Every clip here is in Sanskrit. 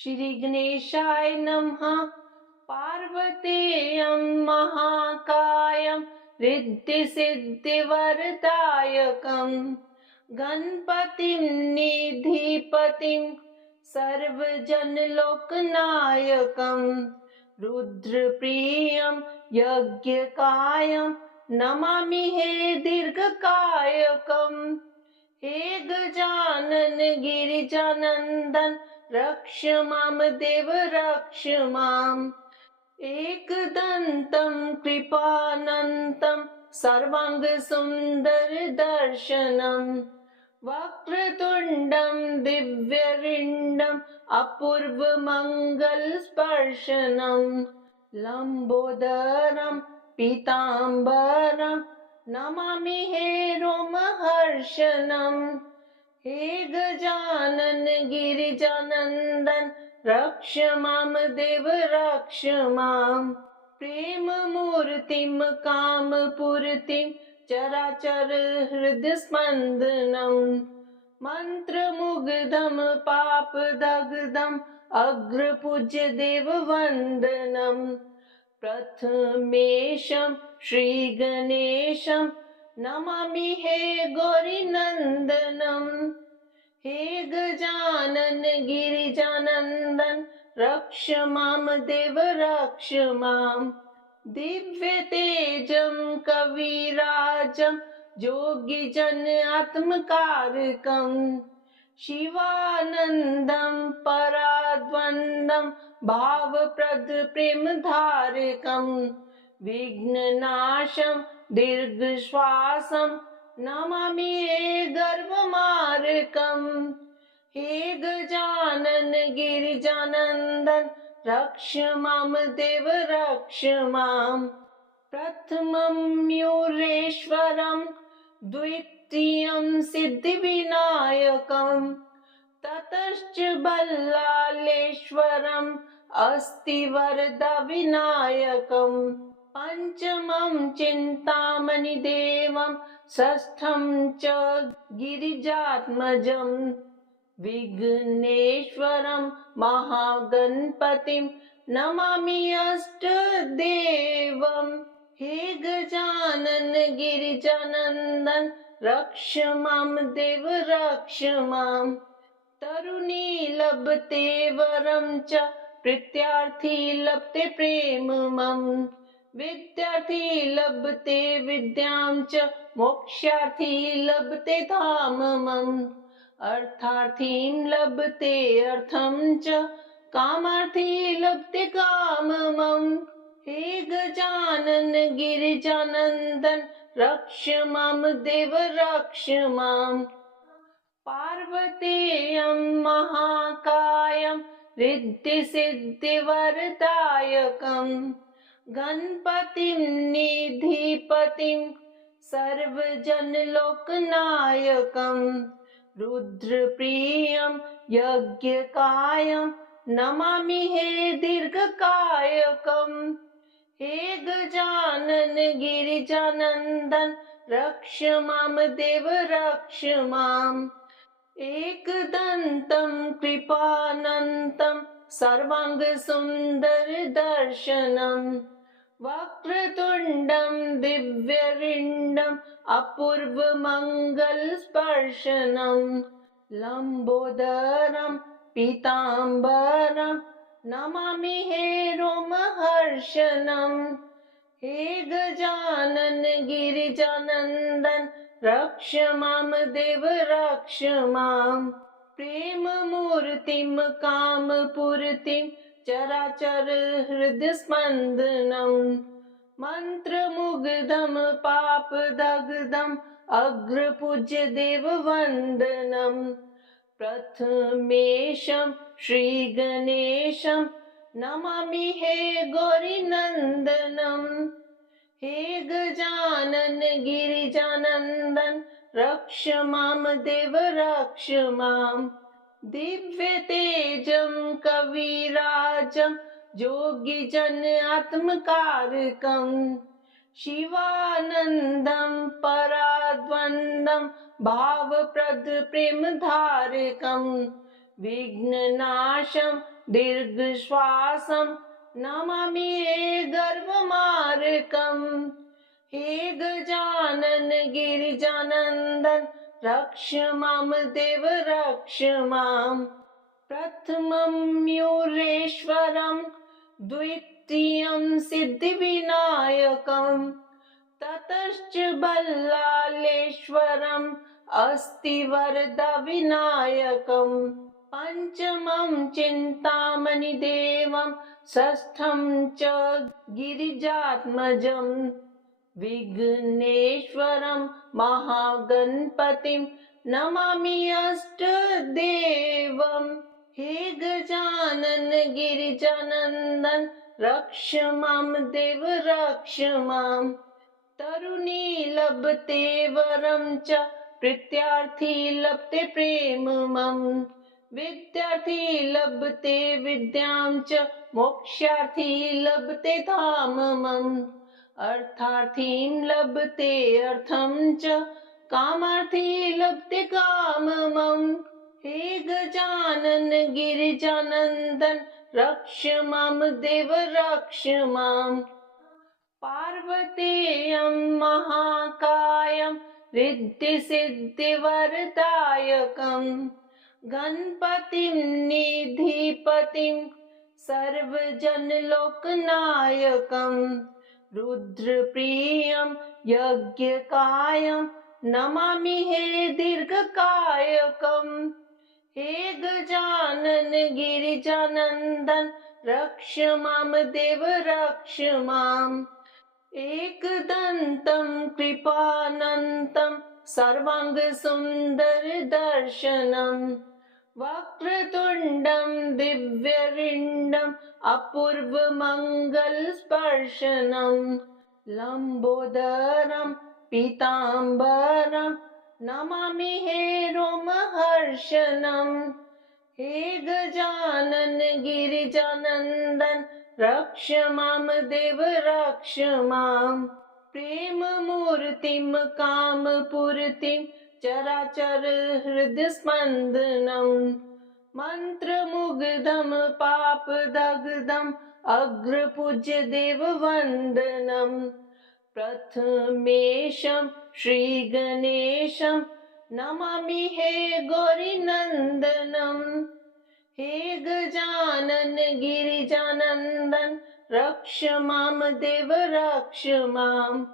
श्री गणेशाय नमः। पार्वतेयं महाकायं रिद्धिसिद्धिवरदायकं गणपतिं निधिपतिं सर्वजनलोकनायकं रुद्रप्रियं यज्ञकायं नमामि हे दीर्घकायकं। हे गजानन गिरिजानन्दन रक्ष मां देव रक्ष माम्। एकदन्तं कृपानन्तं सर्वाङ्गसुन्दरदर्शनं वक्रतुण्डं दिव्यरिण्डम् अपूर्वमङ्गलस्पर्शनं लम्बोदरं पीताम्बरं नमामि हे रोमहर्षणम्। हे गजानन गिरिजानन्दन रक्ष मां देव रक्ष माम्। प्रेममूर्तिं कामपूर्तिं चराचर हृदयस्पन्दनं मन्त्रमुग्धं पापदग्धम् अग्रपूज्य देववन्दनं प्रथमेशं श्रीगणेशं नमामि हे गौरीनन्दनं। हे गजानन गिरिजानन्दन रक्ष मां देव रक्ष माम्। दिव्यतेजं कविराजं योगिजन आत्मकारकं शिवानन्दं पराद्वन्द्वं भावप्रद प्रेमधारकं विघ्ननाशं दीर्घश्वासं नमामि हे गर्वमार्गम्। हे गजानन गिरिजानन्दन रक्ष मां देव रक्ष माम्। प्रथमं मयूरेश्वरं द्वितीयं सिद्धिविनायकं ततश्च बल्लालेश्वरम् अस्ति वरदविनायकं पञ्चमं चिन्तामणिदेवं षष्ठं च गिरिजात्मजं विघ्नेश्वरं महागणपतिं नमामि अष्टदेवम्। हे गजानन गिरिजानन्दन रक्ष मां देव रक्ष माम्। तरुणी लभते वरं च प्रीत्यार्थी लभते प्रेममं विद्यार्थी लभते विद्यां च मोक्षार्थी लभते धाममम् अर्थार्थीं लभते अर्थं च कामार्थी लभते काममम्। हे गजानन गिरिजानन्दन रक्ष मां देव रक्ष माम्। पार्वतेयं महाकायं रिद्धिसिद्धिवरदायकं गणपतिं निधिपतिं सर्वजनलोकनायकं रुद्रप्रियं यज्ञकायं नमामि हे दीर्घकायकं। हे गजानन गिरिजानन्दन रक्ष मां देव रक्ष माम्। एकदन्तं कृपानन्तं सर्वाङ्गसुन्दरदर्शनं वक्रतुण्डं दिव्यरिण्डम् अपूर्वमङ्गलस्पर्शनं लम्बोदरं पीताम्बरं नमामि हे रोमहर्षणम्। हे गजानन गिरिजानन्दन रक्ष मां देव रक्ष माम्। प्रेममूर्तिं कामपूर्तिं चराचर हृदयस्पन्दनं मन्त्रमुग्धं पापदग्धम् अग्रपूज्य देववन्दनं प्रथमेशं श्रीगणेशं नमामि हे गौरीनन्दनं। हे गजानन गिरिजानन्दन रक्ष मां देव रक्ष माम्। दिव्यतेजं कविराजं योगिजन आत्मकारकं शिवानन्दं पराद्वन्द्वं भावप्रद प्रेमधारकं विघ्ननाशं दीर्घश्वासं नमामि हे गर्भमार्गम् हे गजानन गिरिजानन्दन रक्ष मां देव रक्ष माम् प्रथमं मयूरेश्वरं द्वितीयं सिद्धिविनायकं ततश्च बल्लालेश्वरम् अस्तिवरदविनायकम् पञ्चमं चिन्तामणिदेवं षष्ठं च गिरिजात्मजम् विघ्नेश्वरं महागणपतिं नमामि अष्टदेवम् हे गजानन गिरिजानन्दन रक्ष मां देव रक्ष माम् तरुणी लभते वरं च प्रीत्यार्थी लभते प्रेममम् विद्यार्थी लभते विद्यां च मोक्षार्थी लभते धाममम् अर्थार्थीं लभते अर्थं च कामार्थी लभते काममम् हे गजानन गिरिजानन्दन रक्ष मां देव रक्ष माम् पार्वतेयं महाकायं रिद्धिसिद्धिवरदायकं गणपतिं निधिपतिं सर्वजनलोकनायकं रुद्रप्रियं यज्ञकायं नमामि हे दीर्घकायकं हे गजानन गिरिजानन्दन रक्ष मां देव रक्ष माम् एकदन्तं कृपानन्तं सर्वाङ्गसुन्दरदर्शनं वक्रतुण्डं दिव्यरिण्डम् अपूर्वमङ्गलस्पर्शनं लम्बोदरं पीताम्बरं नमामि हे रोमहर्षणम् हे गजानन गिरिजानन्दन रक्ष मां देव रक्ष माम् प्रेममूर्तिं कामपूर्तिं चराचर हृदयस्पन्दनं मन्त्रमुग्धं पापदग्धम् अग्रपूज्य देववन्दनं प्रथमेशं श्रीगणेशं नमामि हे गौरीनन्दनम् हे गजानन गिरिजानन्दन रक्ष मां देव रक्ष माम्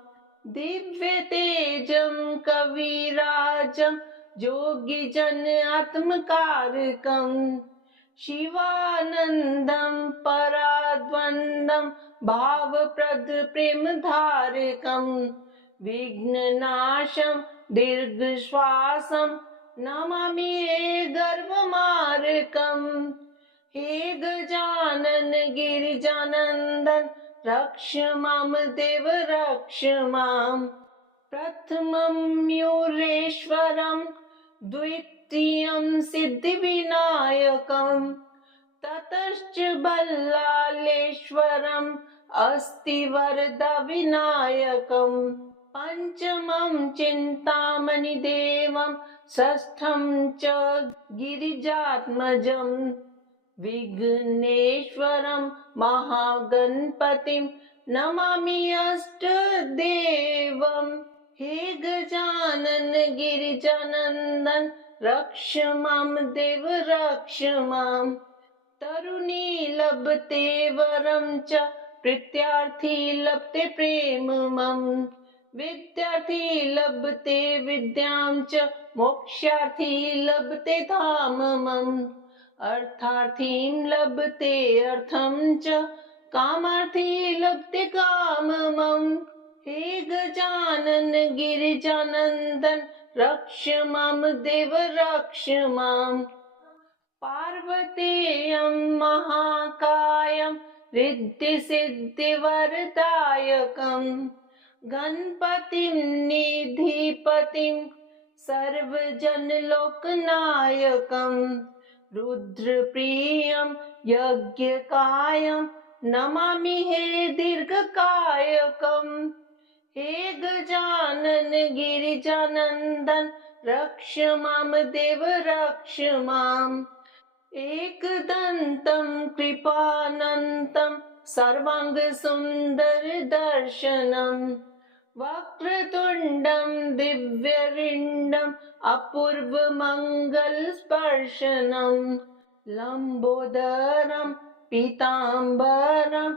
दिव्यतेजं कविराजं योगिजन आत्मकारकं शिवानन्दं पराद्वन्द्वं भावप्रद प्रेमधारकं विघ्ननाशं दीर्घश्वासं नमामि हे गर्भमार्गम् हे गजानन गिरिजानन्दन रक्ष मां देव रक्ष माम् प्रथमं मयूरेश्वरं द्वितीयं सिद्धिविनायकं ततश्च बल्लालेश्वरम् अस्तिवरदविनायकम् पञ्चमं चिन्तामणिदेवं षष्ठं च गिरिजात्मजम् विघ्नेश्वरं महागणपतिं नमामि अष्टदेवम् हे गजानन गिरिजानन्दन रक्ष मां देव रक्ष माम् तरुणी लभते वरं च प्रीत्यार्थी लभते प्रेममम् विद्यार्थी लभते विद्यां च मोक्षार्थी लभते धाममम् अर्थार्थीं लभते अर्थं च कामार्थी लभते काममम् हे गजानन गिरिजानन्दन रक्ष मां देव रक्ष माम् पार्वतेयं महाकायं रिद्धिसिद्धिवरदायकं गणपतिं निधिपतिं सर्वजनलोकनायकं रुद्रप्रियं यज्ञकायं नमामि हे दीर्घकायकं हे गजानन गिरिजानन्दन रक्ष मां देव रक्ष माम् एकदन्तं कृपानन्तं सर्वाङ्गसुन्दरदर्शनम् वक्रतुण्डं दिव्यरिण्डम् अपूर्वमङ्गलस्पर्शनम् लम्बोदरं पीताम्बरं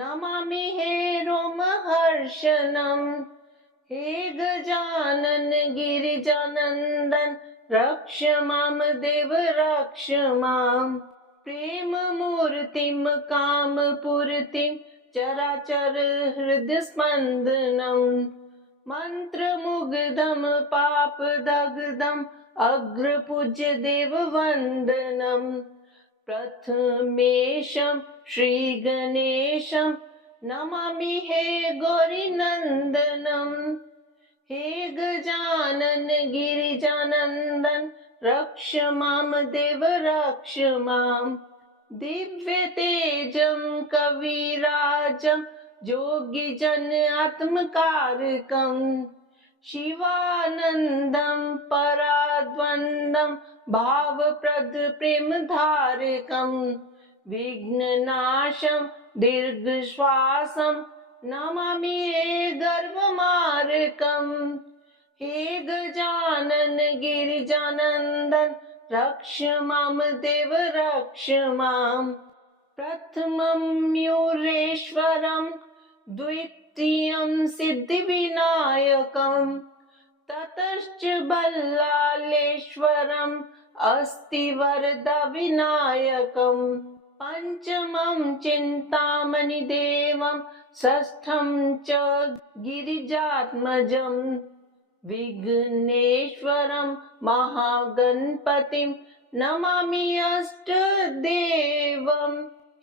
नमामि हे रोमहर्षणम् हे गजानन गिरिजानन्दन रक्ष मां देव रक्ष माम् प्रेममूर्तिं कामपूर्तिं चराचर हृदयस्पन्दनम् मन्त्रमुग्धं पापदग्धम् अग्रपूज्य देववन्दनम् प्रथमेशं श्रीगणेशं नमामि हे गौरीनन्दनम् हे गजानन गिरिजानन्दन रक्ष मां देव रक्ष माम् दिव्यतेजं कविराजं योगिजन आत्मकारकम् शिवानन्दं पराद्वन्द्वं भावप्रद प्रेमधारकम् विघ्ननाशं दीर्घश्वासं नमामि हे गर्वमार्गम् हे गजानन गिरिजानन्दन रक्ष मां देव रक्ष माम् प्रथमं मयूरेश्वरं द्वितीयं सिद्धिविनायकं ततश्च बल्लालेश्वरम् अस्तिवरदविनायकम् पञ्चमं चिन्तामणिदेवं षष्ठं च गिरिजात्मजम् विघ्नेश्वरं महागणपतिं नमामि अष्टदेवम्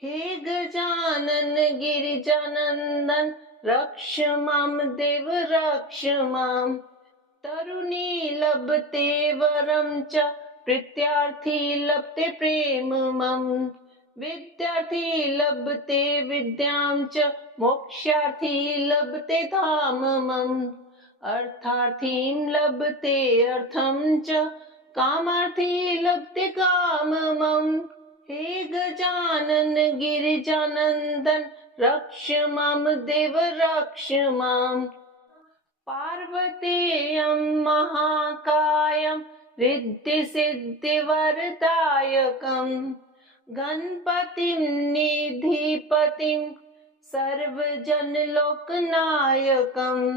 हे गजानन गिरिजानन्दन रक्ष मां देव रक्ष माम् तरुणी लभते वरं च प्रीत्यार्थी लभते प्रेममम् विद्यार्थी लभते विद्यां च मोक्षार्थी लभते धाममम् अर्थार्थीं लभते अर्थं च कामार्थी लभते काममम् हे गजानन गिरिजानन्दन रक्ष मां देव रक्ष माम् पार्वतेयं महाकायं रिद्धिसिद्धिवरदायकम् गणपतिं निधिपतिं सर्वजनलोकनायकम्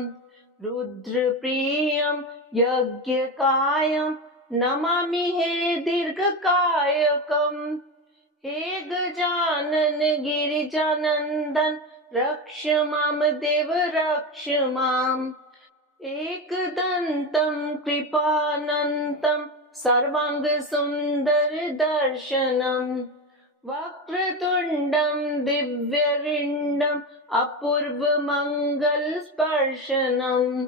रुद्रप्रियं यज्ञकायं नमामि हे दीर्घकायकम् हे गजानन गिरिजानन्दन रक्ष मां देव रक्ष माम् एकदन्तं कृपानन्तं सर्वाङ्गसुन्दरदर्शनम् वक्रतुण्डं दिव्यरिण्डम् अपूर्वमङ्गलस्पर्शनम्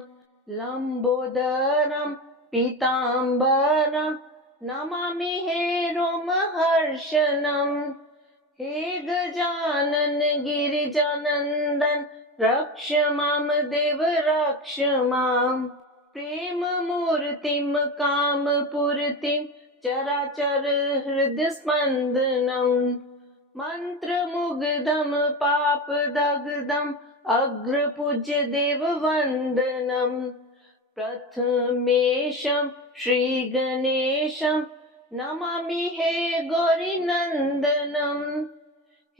लम्बोदरं पीताम्बरं नमामि हे रोमहर्षणम् हे गजानन गिरिजानन्दन रक्ष मां देव रक्ष माम् प्रेममूर्तिं कामपूर्तिं चराचर हृदयस्पन्दनम् मन्त्रमुग्धं पापदग्धम् अग्रपूज्य देववन्दनम् प्रथमेशं श्रीगणेशं नमामि हे गौरीनन्दनम्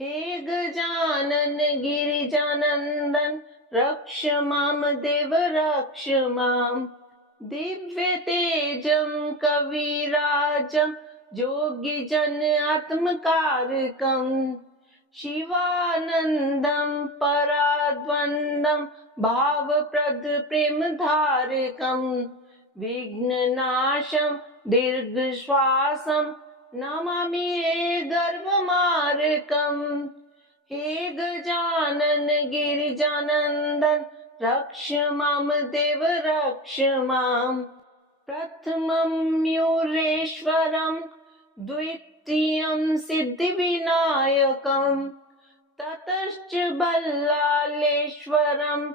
हे गजानन गिरिजानन्दन रक्ष मां देव रक्ष माम् दिव्यतेजं कविराजं योगिजन आत्मकारकम् शिवानन्दं पराद्वन्द्वं भावप्रद प्रेमधारकम् विघ्ननाशं दीर्घश्वासं नमामि हे गर्वमार्गम् हे गजानन गिरिजानन्दन रक्ष मां देव रक्ष माम् प्रथमं मयूरेश्वरं द्वितीयं सिद्धिविनायकम् ततश्च बल्लालेश्वरम्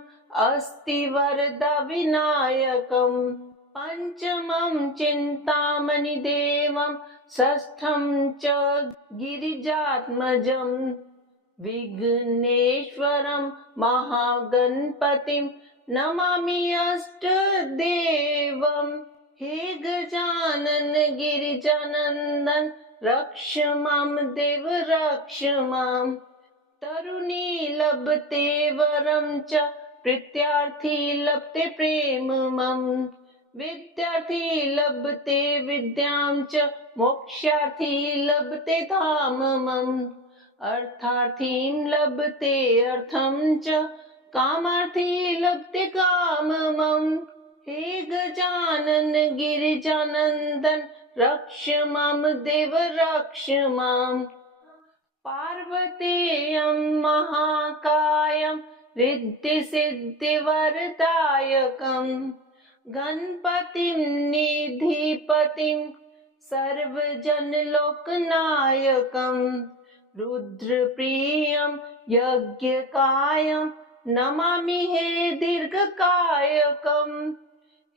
अस्तिवरदविनायकम् पञ्चमं चिन्तामणिदेवं षष्ठं च गिरिजात्मजं विघ्नेश्वरं महागणपतिं नमामि अष्टदेवम्। हे गजानन गिरिजानन्दन रक्ष मां देव रक्ष माम्। तरुणी लभते वरं च प्रीत्यार्थी लभते प्रेममम्। विद्यार्थी लभते विद्यां च मोक्षार्थी लभते धाममम्। अर्थार्थीं लभते अर्थं च कामार्थी लभते काममम्। हे गजानन गिरिजानन्दन रक्ष मां देव रक्ष माम्। पार्वतेयं महाकायं रिद्धिसिद्धिवरदायकं गणपतिं निधिपतिं सर्वजनलोकनायकं रुद्रप्रियं यज्ञकायं नमामि हे दीर्घकायकम्।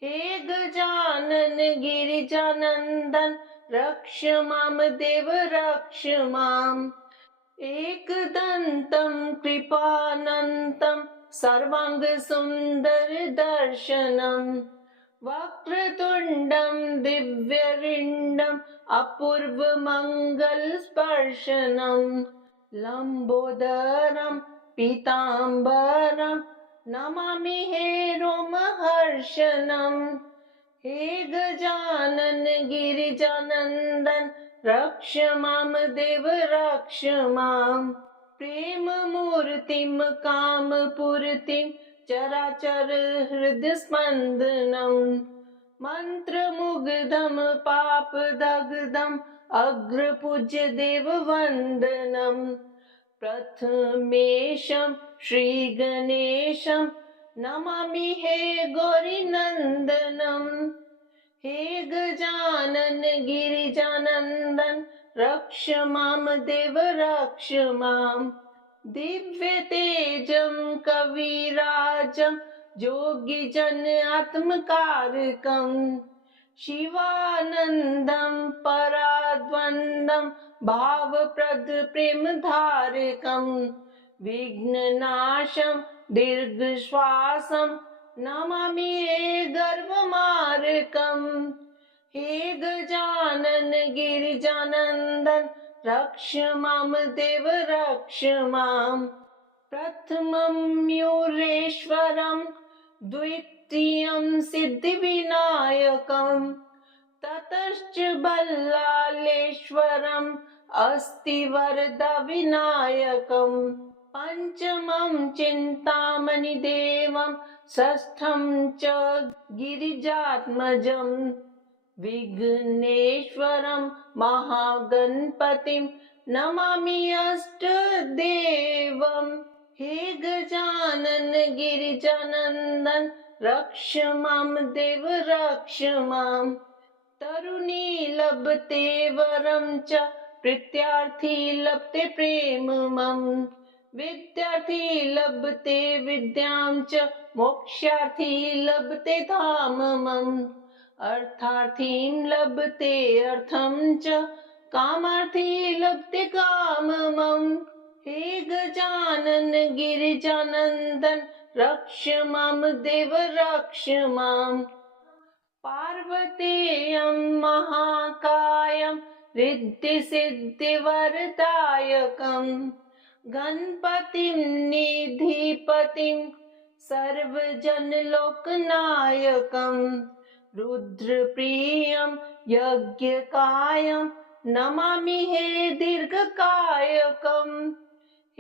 हे गजानन गिरिजानन्दन रक्ष मां देव रक्ष माम्। एकदन्तं कृपानन्तं सर्वाङ्गसुन्दरदर्शनं वक्रतुण्डं दिव्यरिण्डम् अपूर्वमङ्गलस्पर्शनं लम्बोदरं पीताम्बरं नमामि हे रोमहर्षणम्। हे गजानन गिरिजानन्दन रक्ष मां देव रक्ष माम्। प्रेममूर्तिं कामपूर्तिं चराचर हृदयस्पन्दनं मन्त्रमुग्धं पापदग्धम् अग्रपूज्य देववन्दनं प्रथमेशं श्रीगणेशं नमामि हे गौरीनन्दनम्। हे गजानन गिरिजानन्दन रक्ष मां देव रक्ष माम्। दिव्यतेजं कविराजं योगिजन आत्मकारकं शिवानन्दं पराद्वन्द्वं भावप्रद प्रेमधारकं विघ्ननाशं दीर्घश्वासं नमामि हे गर्वमार्गम्। हे गजानन गिरिजानन्दन रक्ष मां देव रक्ष माम्। प्रथमं मयूरेश्वरं द्वितीयं सिद्धिविनायकं ततश्च बल्लालेश्वरम् अस्तिवरदविनायकं पञ्चमं चिन्तामणिदेवं षष्ठं च गिरिजात्मजं विघ्नेश्वरं महागणपतिं नमामि अष्टदेवम्। हे गजानन गिरिजानन्दन रक्ष मां देव रक्ष माम्। तरुणी लभते वरं च प्रीत्यार्थी लभते प्रेममम्। विद्यार्थी लभते विद्यां च मोक्षार्थी लभते धाममम्। अर्थार्थीं लभते अर्थं च कामार्थी लभते काममम्। हे गजानन गिरिजानन्दन रक्ष मां देव रक्ष माम्। पार्वतेयं महाकायं रिद्धिसिद्धिवरदायकं गणपतिं निधिपतिं सर्वजनलोकनायकं रुद्रप्रियं यज्ञकायं नमामि हे दीर्घकायकम्।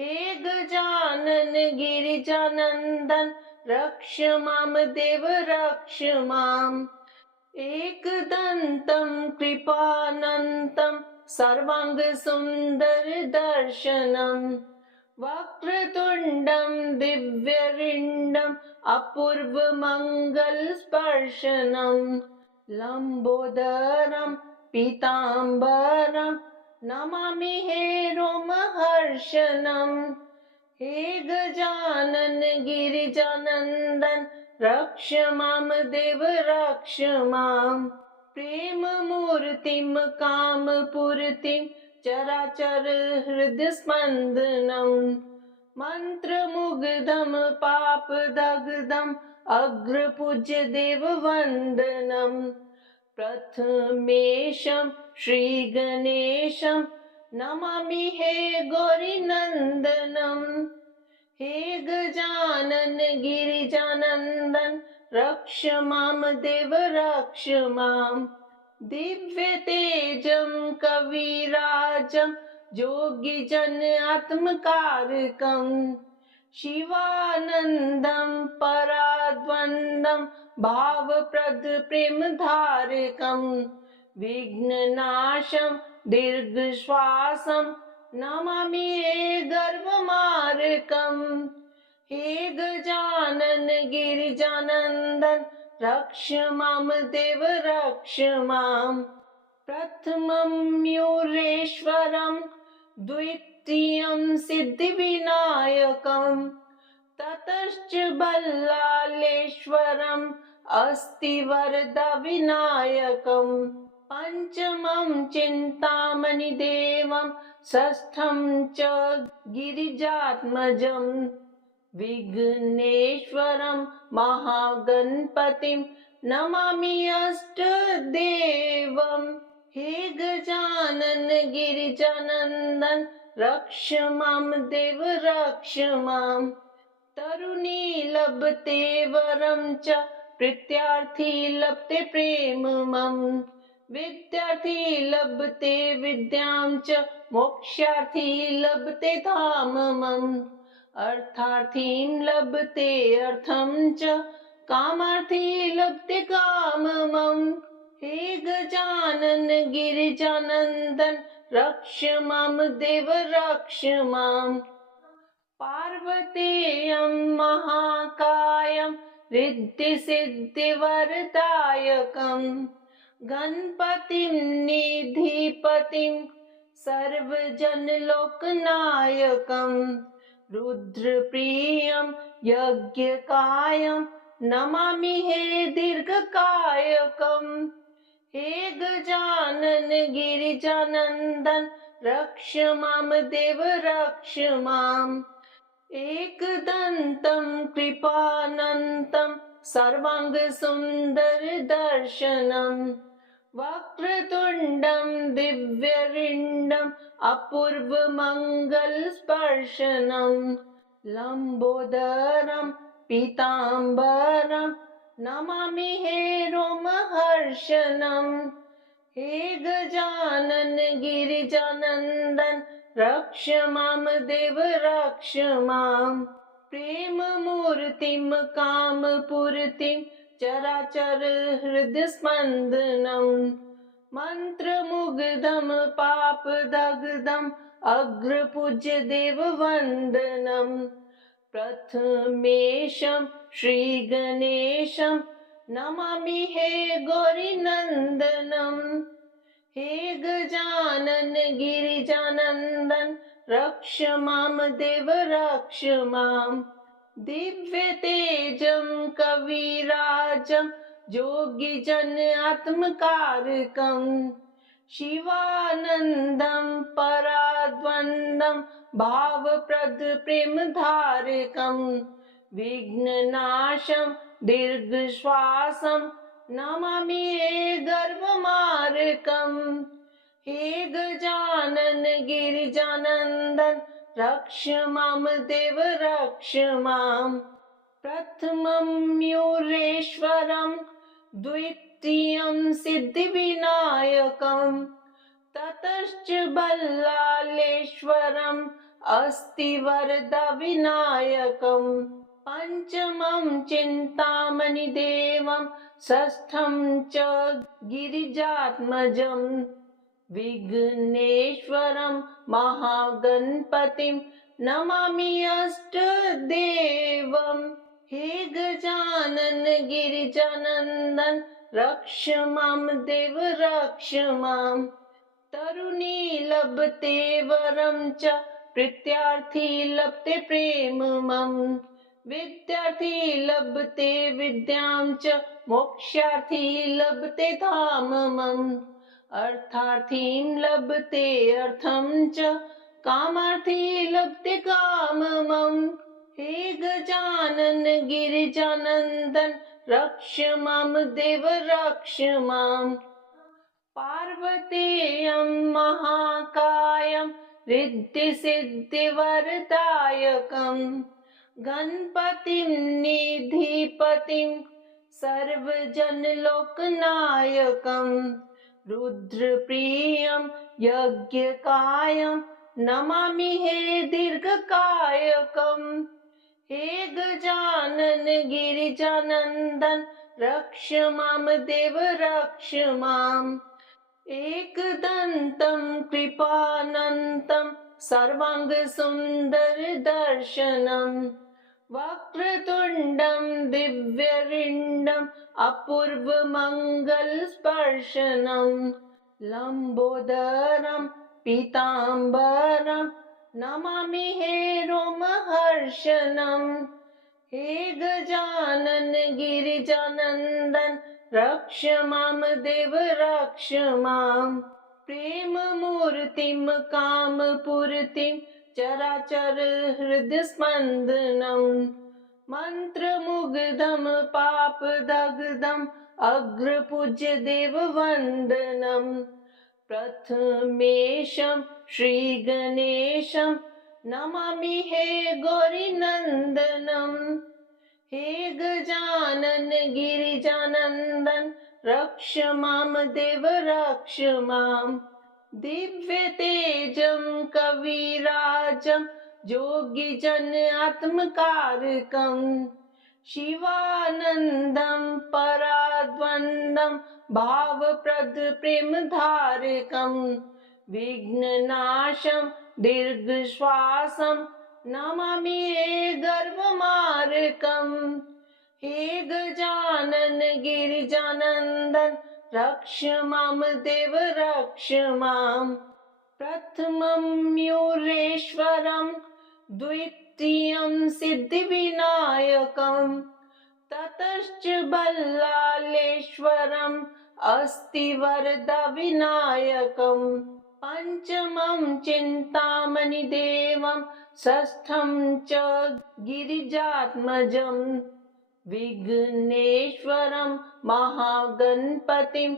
हे गजानन गिरिजानन्दन रक्ष मां देव रक्ष माम्। एकदन्तं कृपानन्तं सर्वाङ्गसुन्दरदर्शनं वक्रतुण्डं दिव्यरिण्डम् अपूर्वमङ्गलस्पर्शनं लम्बोदरं पीताम्बरं नमामि हे रोमहर्षणम्। हे गजानन गिरिजानन्दन रक्ष मां देव रक्ष माम्। प्रेममूर्तिं कामपूर्तिं चराचर हृदयस्पन्दनं मन्त्रमुग्धं पापदग्धम् अग्रपूज्य देववन्दनं प्रथमेशं श्रीगणेशं नमामि हे गौरीनन्दनं हे गजानन गिरिजानन्दन रक्ष मां देव रक्ष मां दिव्यतेजं कविराजं योगिजन आत्मकारकं शिवानन्दं पराद्वन्द्वं भावप्रद प्रेमधारकं विघ्ननाशं दीर्घश्वासं नमामि हे गर्वमार्कं हे गजानन गिरिजानन्दन रक्ष मां देव रक्ष मां प्रथमं मयूरेश्वरं द्वितीयं सिद्धिविनायकं ततश्च बल्लालेश्वरम् अस्तिवरदविनायकं पञ्चमं चिन्तामणिदेवं षष्ठं च गिरिजात्मजं विघ्नेश्वरं महागणपतिं नमामि अष्टदेवं हे गजानन गिरिजानन्दन रक्ष मां देव रक्ष मां तरुणी लभते वरं च प्रीत्यार्थी लभते प्रेममं विद्यार्थी लभते विद्यां च मोक्षार्थी लभते धाममम् अर्थार्थीं लभते अर्थं च कामार्थी लभते काममं हे गजानन गिरिजानन्दन रक्ष मां देव रक्ष मां पार्वतेयं महाकायं रिद्धिसिद्धिवरदायकं गणपतिं निधिपतिं सर्वजनलोकनायकं रुद्रप्रियं यज्ञकायं नमामि हे दीर्घकायकं हे गजानन गिरिजानन्दन रक्ष मां देव रक्ष मां एकदन्तं कृपानन्तं सर्वाङ्गसुन्दरदर्शनं वक्रतुण्डं दिव्यरिण्डम् अपूर्वमङ्गलस्पर्शनं लम्बोदरं पीताम्बरं नमामि हे रोमहर्षनं हे गजानन गिरिजानन्दन रक्ष मां देव रक्ष मां प्रेममूर्तिं कामपूर्तिं चराचर हृदयस्पन्दनं मन्त्रमुग्धं पापदग्धम् अग्रपूज्य देववन्दनं प्रथमेशं श्रीगणेशं नमामि हे गौरीनन्दनं हे गजानन गिरिजानन्दन रक्ष मां देव रक्ष मां दिव्यतेजं कविराजं योगिजन आत्मकारकं शिवानन्दं पराद्वन्द्वं भावप्रद प्रेमधारकं विघ्ननाशं दीर्घश्वासं नमामि हे गर्वमार्कं हे गजानन गिरिजानन्दन रक्ष मां देव रक्ष मां प्रथमं मयूरेश्वरं द्वितीयं सिद्धिविनायकं ततश्च बल्लालेश्वरम् अस्तिवरदविनायकं पञ्चमं चिन्तामणिदेवं षष्ठं च गिरिजात्मजं विघ्नेश्वरं महागणपतिं नमामि अष्टदेवं हे गजानन गिरिजानन्दन रक्ष मां देव रक्ष मां तरुणी लभते वरं च प्रीत्यार्थी लभते प्रेममं विद्यार्थी लभते विद्यां च मोक्षार्थी लभते धाममम् अर्थार्थीं लभते अर्थं च कामार्थी लभते काममम् हे गजानन गिरिजानन्दन रक्ष मां देव रक्ष माम् पार्वतेयं महाकायं रिद्धिसिद्धिवरदायकम् गणपतिं निधिपतिं सर्वजनलोकनायकम् रुद्रप्रियं यज्ञकायं नमामि हे दीर्घकायकम् हे गजानन गिरिजानन्दन रक्ष मां देव रक्ष माम् एकदन्तं कृपानन्तं सर्वाङ्गसुन्दरदर्शनम् वक्रतुण्डं दिव्यरिण्डम् अपूर्वमङ्गलस्पर्शनम् लम्बोदरं पीताम्बरं नमामि हे रोमहर्षणम् हे गजानन गिरिजानन्दन रक्ष मां देव रक्ष माम् प्रेममूर्तिं कामपूर्तिं चराचर हृदयस्पन्दनम् मन्त्रमुग्धं पापदग्धम् अग्रपूज्य देववन्दनम् प्रथमेशं श्रीगणेशं नमामि हे गौरीनन्दनम् हे गजानन गिरिजानन्दन रक्ष मां देव रक्ष माम् दिव्यतेजं कविराजं योगिजन आत्मकारकम् शिवानन्दं पराद्वन्द्वं भावप्रद प्रेमधारकम् विघ्ननाशं दीर्घश्वासं नमामि हे गर्वमारकम् हे गजानन गिरिजानन्दन रक्ष मां देव रक्ष माम् प्रथमं मयूरेश्वरं द्वितीयं सिद्धिविनायकं ततश्च बल्लालेश्वरम् अस्तिवरदविनायकम् पञ्चमं चिन्तामणिदेवं षष्ठं च गिरिजात्मजम् विघ्नेश्वरं महागणपतिं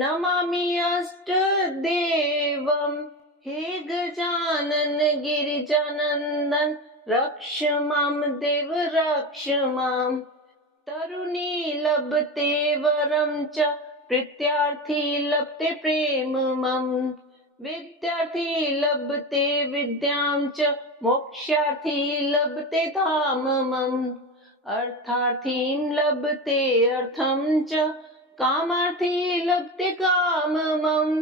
नमामि अष्टदेवम् हे गजानन गिरिजानन्दन रक्ष मां देव रक्ष माम् तरुणी लभते वरं च प्रीत्यार्थी लभते प्रेममम् विद्यार्थी लभते विद्यां च मोक्षार्थी लभते धाममम् अर्थार्थीं लभते अर्थं च कामार्थी लभते काममम्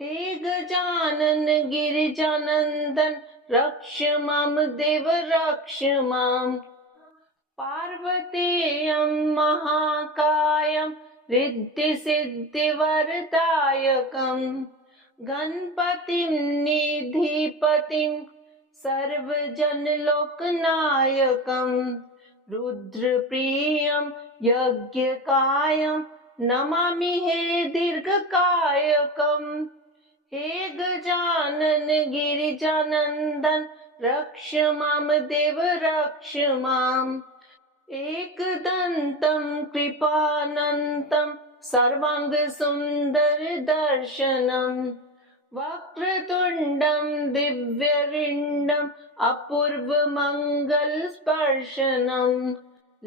हे गजानन गिरिजानन्दन रक्ष मां देव रक्ष माम् पार्वतेयं महाकायं रिद्धिसिद्धिवरदायकम् गणपतिं निधिपतिं सर्वजनलोकनायकम् रुद्रप्रियं यज्ञकायं नमामि हे दीर्घकायकम् हे गजानन गिरिजानन्दन रक्ष मां देव रक्ष माम् एकदन्तं कृपानन्तं सर्वाङ्गसुन्दरदर्शनम् वक्रतुण्डं दिव्यरिण्डम् अपूर्वमङ्गलस्पर्शनम्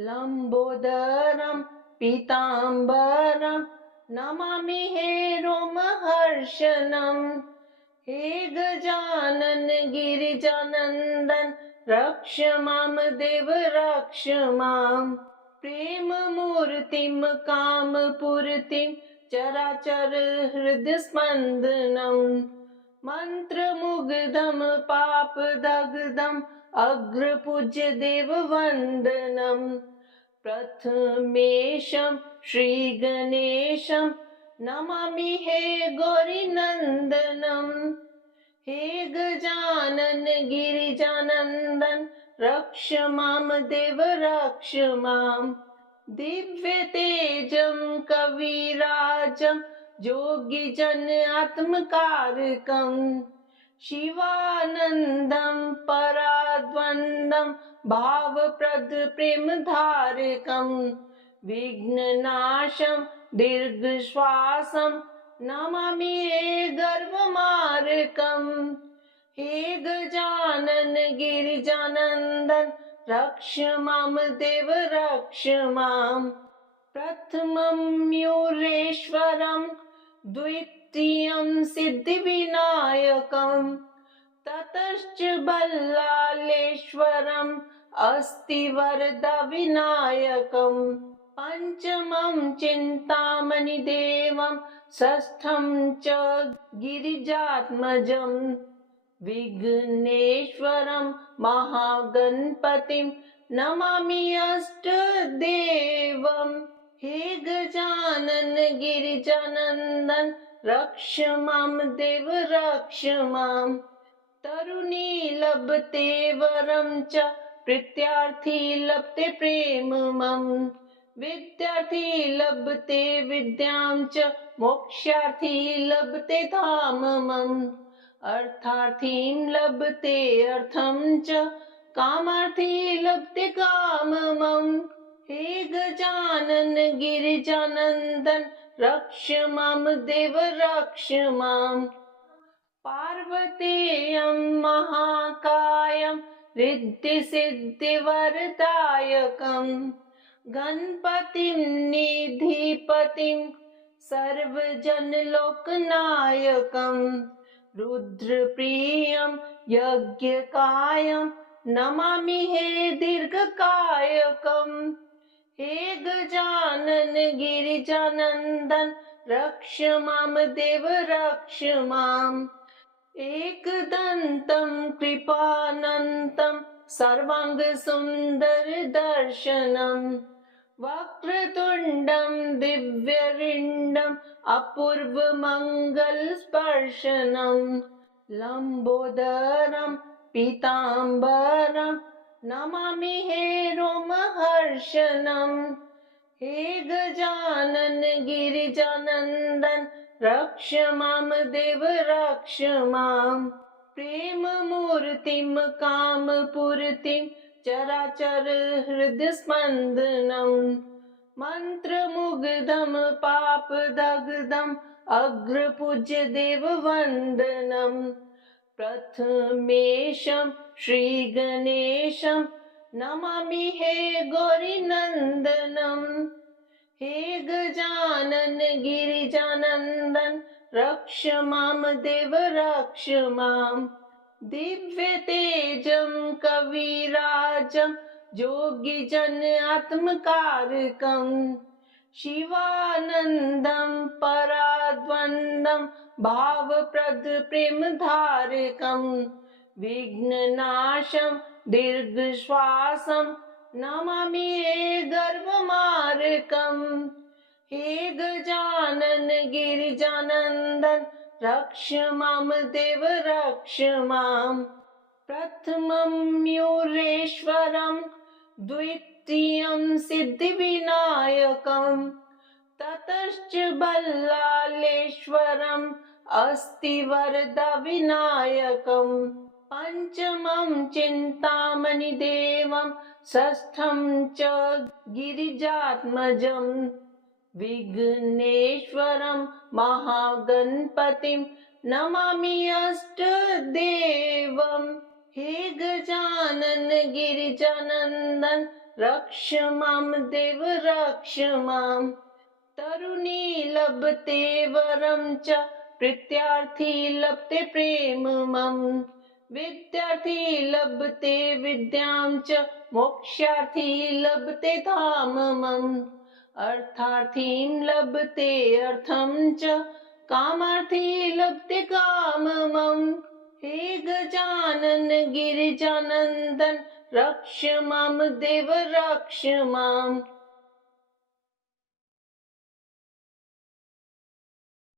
लम्बोदरं पीताम्बरं नमामि हे रोमहर्षणम् हे गजानन गिरिजानन्दन रक्ष मां देव रक्ष माम् प्रेममूर्तिं कामपूर्तिं चराचर हृदयस्पन्दनम् मन्त्रमुग्धं पापदग्धम् अग्रपूज्य देववन्दनम् प्रथमेशं श्रीगणेशं नमामि हे गौरीनन्दनम् हे गजानन गिरिजानन्दन रक्ष मां देव रक्ष माम् दिव्य तेजं कविराजं योगिजन आत्मकारकम् शिवानन्दं पराद्वन्द्वं भावप्रद प्रेमधारकम् विघ्ननाशं दीर्घश्वासं नमामि हे गर्वमार्गम् हे गजानन गिरिजानन्दन रक्ष मां देव रक्ष माम् प्रथमं मयूरेश्वरं द्वितीयं सिद्धिविनायकं ततश्च बल्लालेश्वरम् अस्ति वरदविनायकम् पंचमं चिन्तामणिदेवं षष्ठं च गिरिजात्मजं विघ्नेश्वरं महागणपतिं नमामि अष्टदेवम् हे गजानन गिरिजानन्दन रक्ष मां देव रक्ष माम् तरुणी लभते वरं च प्रीत्यार्थी लभते प्रेममम् विद्यार्थी लभते विद्यां च मोक्षार्थी लभते धाममम् अर्थार्थीं लभते अर्थं च कामार्थी लभते काममम् हे गजानन गिरिजानन्दन रक्ष मां देव रक्ष माम् पार्वतेयं महाकायं रिद्धिसिद्धिवरदायकम् गणपतिं निधिपतिं सर्वजनलोकनायकम् रुद्रप्रियं यज्ञकायं नमामि हे दीर्घकायकम् हे गजानन गिरिजानन्दन रक्ष मां देव रक्ष माम् एकदन्तं कृपानन्तं सर्वाङ्गसुन्दरदर्शनम् वक्रतुण्डं दिव्यरिण्डम् अपूर्वमङ्गलस्पर्शनम् लम्बोदरं पीताम्बरं नमामि हे रोमहर्षणम् हे गजानन गिरिजानन्दन रक्ष मां देव रक्ष माम् प्रेममूर्तिं कामपूर्तिं चराचर हृदयस्पन्दनं मन्त्रमुग्धं पापदग्धम् अग्रपूज्य देववन्दनं प्रथमेशं श्रीगणेशं नमामि हे गौरीनन्दनं हे गजानन गिरिजानन्दन रक्ष मां देव रक्ष माम् दिव्य तेजं कविराजं योगिजन आत्मकारकम् शिवानन्दं पराद्वन्द्वं भावप्रद प्रेमधारकम् विघ्ननाशं दीर्घश्वासं नमामि हे गर्वमार्गम् हे गजानन गिरिजानन्दन रक्ष मां देव रक्ष माम् प्रथमं मयूरेश्वरं द्वितीयं सिद्धिविनायकं ततश्च बल्लालेश्वरम् अस्ति वरदविनायकम् पंचमं चिन्तामणिदेवं षष्ठं च गिरिजात्मजम् विघ्नेश्वरं महागणपतिं नमामि अष्टदेवम् हे गजानन गिरिजानन्दन रक्ष मां देव रक्ष माम् तरुणी लभते वरं च प्रीत्यार्थी लभते प्रेममम् विद्यार्थी लभते विद्यां च मोक्षार्थी लभते धाममम् अर्थार्थीं लभते अर्थं च कामार्थी लभते काममम् हे गजानन गिरिजानन्दन रक्ष मां देव रक्ष माम्